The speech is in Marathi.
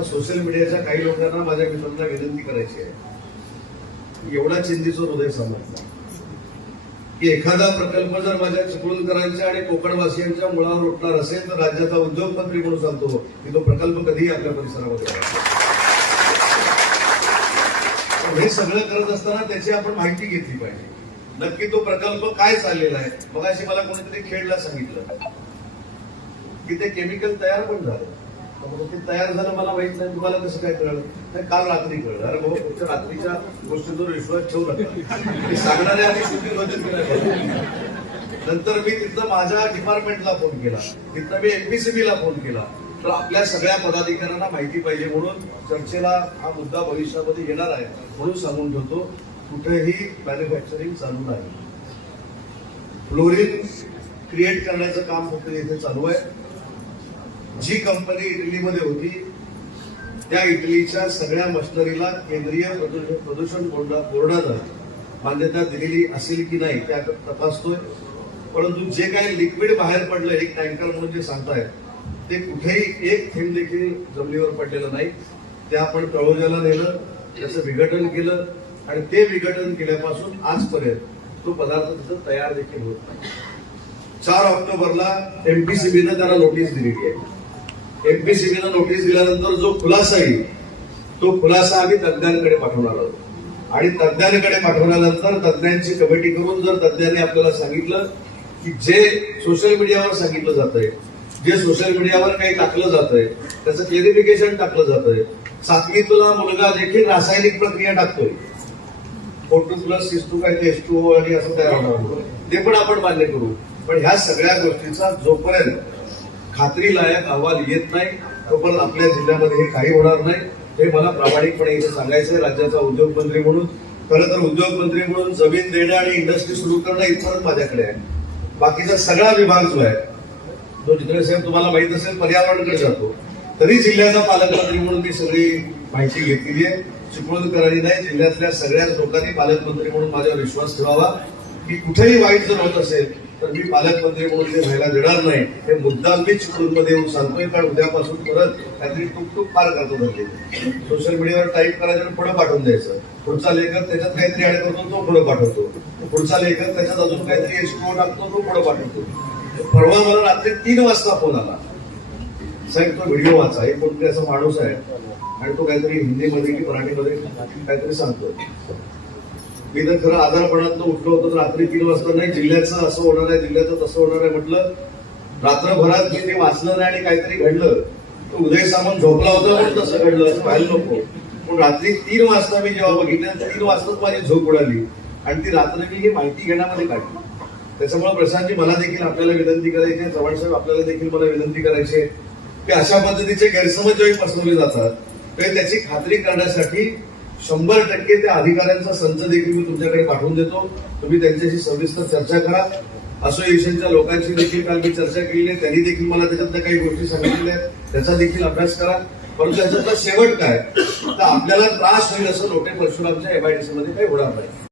मला सोशल मीडियाच्या काही लोकांना माझ्या मित्रांना विनंती करायची आहे. एवढा चिंतेचं हृदय समजला की एखादा प्रकल्प जर माझ्या चिपळूणकरांच्या आणि कोकणवासियांच्या मुळावर उठणार असेल तर राज्याचा उद्योगमंत्री म्हणून सांगतो की तो प्रकल्प कधीही आपल्या परिसरामध्ये राहतो. हे सगळं करत असताना त्याची आपण माहिती घेतली पाहिजे. नक्की तो प्रकल्प काय चाललेला आहे. मगाशी मला कोणीतरी खेडला सांगितलं की ते केमिकल तयार पण झालं. ते तयार झालं मला माहित नाही, तुम्हाला कसं काय कळलं? नाही, काल रात्री कळलं. अरे बाबा, तुमच्या रात्रीच्या गोष्टींवर विश्वास ठेवू नका. सांगणारे आधी शुद्धीरोधन केलं. नंतर मी तिथं माझ्या डिपार्टमेंटला फोन केला, तिथं मी एमपीसीबीला फोन केला. तर आपल्या सगळ्या पदाधिकाऱ्यांना माहिती पाहिजे म्हणून चर्चेला हा मुद्दा भविष्यामध्ये येणार आहे म्हणून सांगून ठेवतो. कुठेही मॅन्युफॅक्चरिंग चालू नाही. फ्लोरिन क्रिएट करण्याचं काम फक्त इथे चालू आहे. जी कंपनी इटलीमध्ये होती त्या इटलीच्या सगळ्या मशिनरीला केंद्रीय प्रदूषण बोर्डानं मान्यता दिलेली असेल की नाही त्या तपासतोय. परंतु जे काही लिक्विड बाहेर पडलं एक टँकर म्हणून जे सांगतायत ते कुठेही एक थेंब देखील जमिनीवर पडलेलं नाही. ते आपण तळोजाला नेलं, त्याचं विघटन केलं आणि ते विघटन केल्यापासून आजपर्यंत तो पदार्थ तिथं तयार देखील होत नाही. 4 ऑक्टोबरला एमपीसीबीनं त्याला नोटीस दिलेली आहे. एमपीसीबीनं नोटीस दिल्यानंतर जो खुलासा येईल तो खुलासा आम्ही तज्ज्ञांकडे पाठवणार आहोत आणि तज्ज्ञांकडे पाठवल्यानंतर तज्ज्ञांची कमिटी करून जर तज्ज्ञांनी आपल्याला सांगितलं की जे सोशल मीडियावर सांगितलं जातंय, जे सोशल मीडियावर काही टाकलं जातंय त्याचं क्लेरिफिकेशन टाकलं जातंय, सातवीतला मुलगा देखील रासायनिक प्रक्रिया टाकतोय, O2+6 काय ते H2O आणि असं तयार होणार, ते पण आपण मान्य करू. पण ह्या सगळ्या गोष्टीचा जोपर्यंत खात्रीलायक अहवाल येत नाही तोपर्यंत आपल्या जिल्ह्यामध्ये हे काही होणार नाही. हे मला प्रामाणिकपणे इथे सांगायचं आहे राज्याचा उद्योगमंत्री म्हणून. खरं तर उद्योगमंत्री म्हणून जमीन देणं आणि इंडस्ट्री सुरू करणं इथपर्यंत माझ्याकडे आहे. बाकीचा सगळा विभाग जो आहे तो जिथे साहेब तुम्हाला माहित असेल पर्यावरणाकडे जातो. तरी जिल्ह्याचा पालकमंत्री म्हणून मी सगळी माहिती घेतलेली आहे. चिपळूणकरांनी नाही, जिल्ह्यातल्या सगळ्याच लोकांनी पालकमंत्री म्हणून माझ्यावर विश्वास ठेवावा की कुठेही वाईट जर होत असेल तर मी पालकमंत्री म्हणून ते व्हायला देणार नाही. हे मुद्दाम मी चिपळूणमध्ये येऊन सांगतोय. कारण उद्यापासून परत काहीतरी टुकटुक फार करतो धरले. सोशल मीडियावर टाईप करायचं आणि पुढे पाठवून द्यायचं. पुढचा लेखक त्याच्यात काहीतरी ऍड करतो तो पुढे पाठवतो. पुढचा लेखक त्याच्यात अजून काहीतरी H2O टाकतो तो पुढे पाठवतो. परवा मला रात्री 3 वाजता फोन आला, साहेब तो व्हिडिओ वाचा. एक कोणतरी असा माणूस आहे आणि तो काहीतरी हिंदीमध्ये की मराठीमध्ये काहीतरी सांगतो. मी तर खरं आजारपणात उठलो होतो. रात्री 3 वाजता नाही, जिल्ह्याचं असं होणार आहे, जिल्ह्याचं तसं होणार आहे म्हटलं. रात्रभरात मी ते वाचलं नाही आणि काहीतरी घडलं. तो उदय सामंत झोपला होता म्हणून तसं घडलं असं व्हायला नको. पण रात्री 3 वाजता मी जेव्हा बघितलं 3 वाजताच माझी झोप उडाली आणि ती रात्र मी ही माहिती घेण्यामध्ये काढली. त्याच्यामुळे प्रशांतजी मला देखील आपल्याला विनंती करायची आहे, चव्हाणसाहेब आपल्याला देखील मला विनंती करायची आहे की अशा पद्धतीचे गैरसमज जेव्हा पसरवले जातात तर त्याची खात्री करण्यासाठी 100% त्या अधिकाऱ्यांचा संच देखील मी तुमच्याकडे पाठवून देतो. तुम्ही त्यांच्याशी सविस्तर चर्चा करा. असोसिएशनच्या लोकांशी देखील काल मी चर्चा केली आहे. त्यांनी देखील मला त्याच्यातल्या काही गोष्टी सांगितलेल्या आहेत, त्याचा देखील अभ्यास करा. परंतु त्याच्यातला शेवट काय तर आपल्याला त्रास होईल असं लोटे परशुरामच्या MIDC मध्ये काही होणार नाही.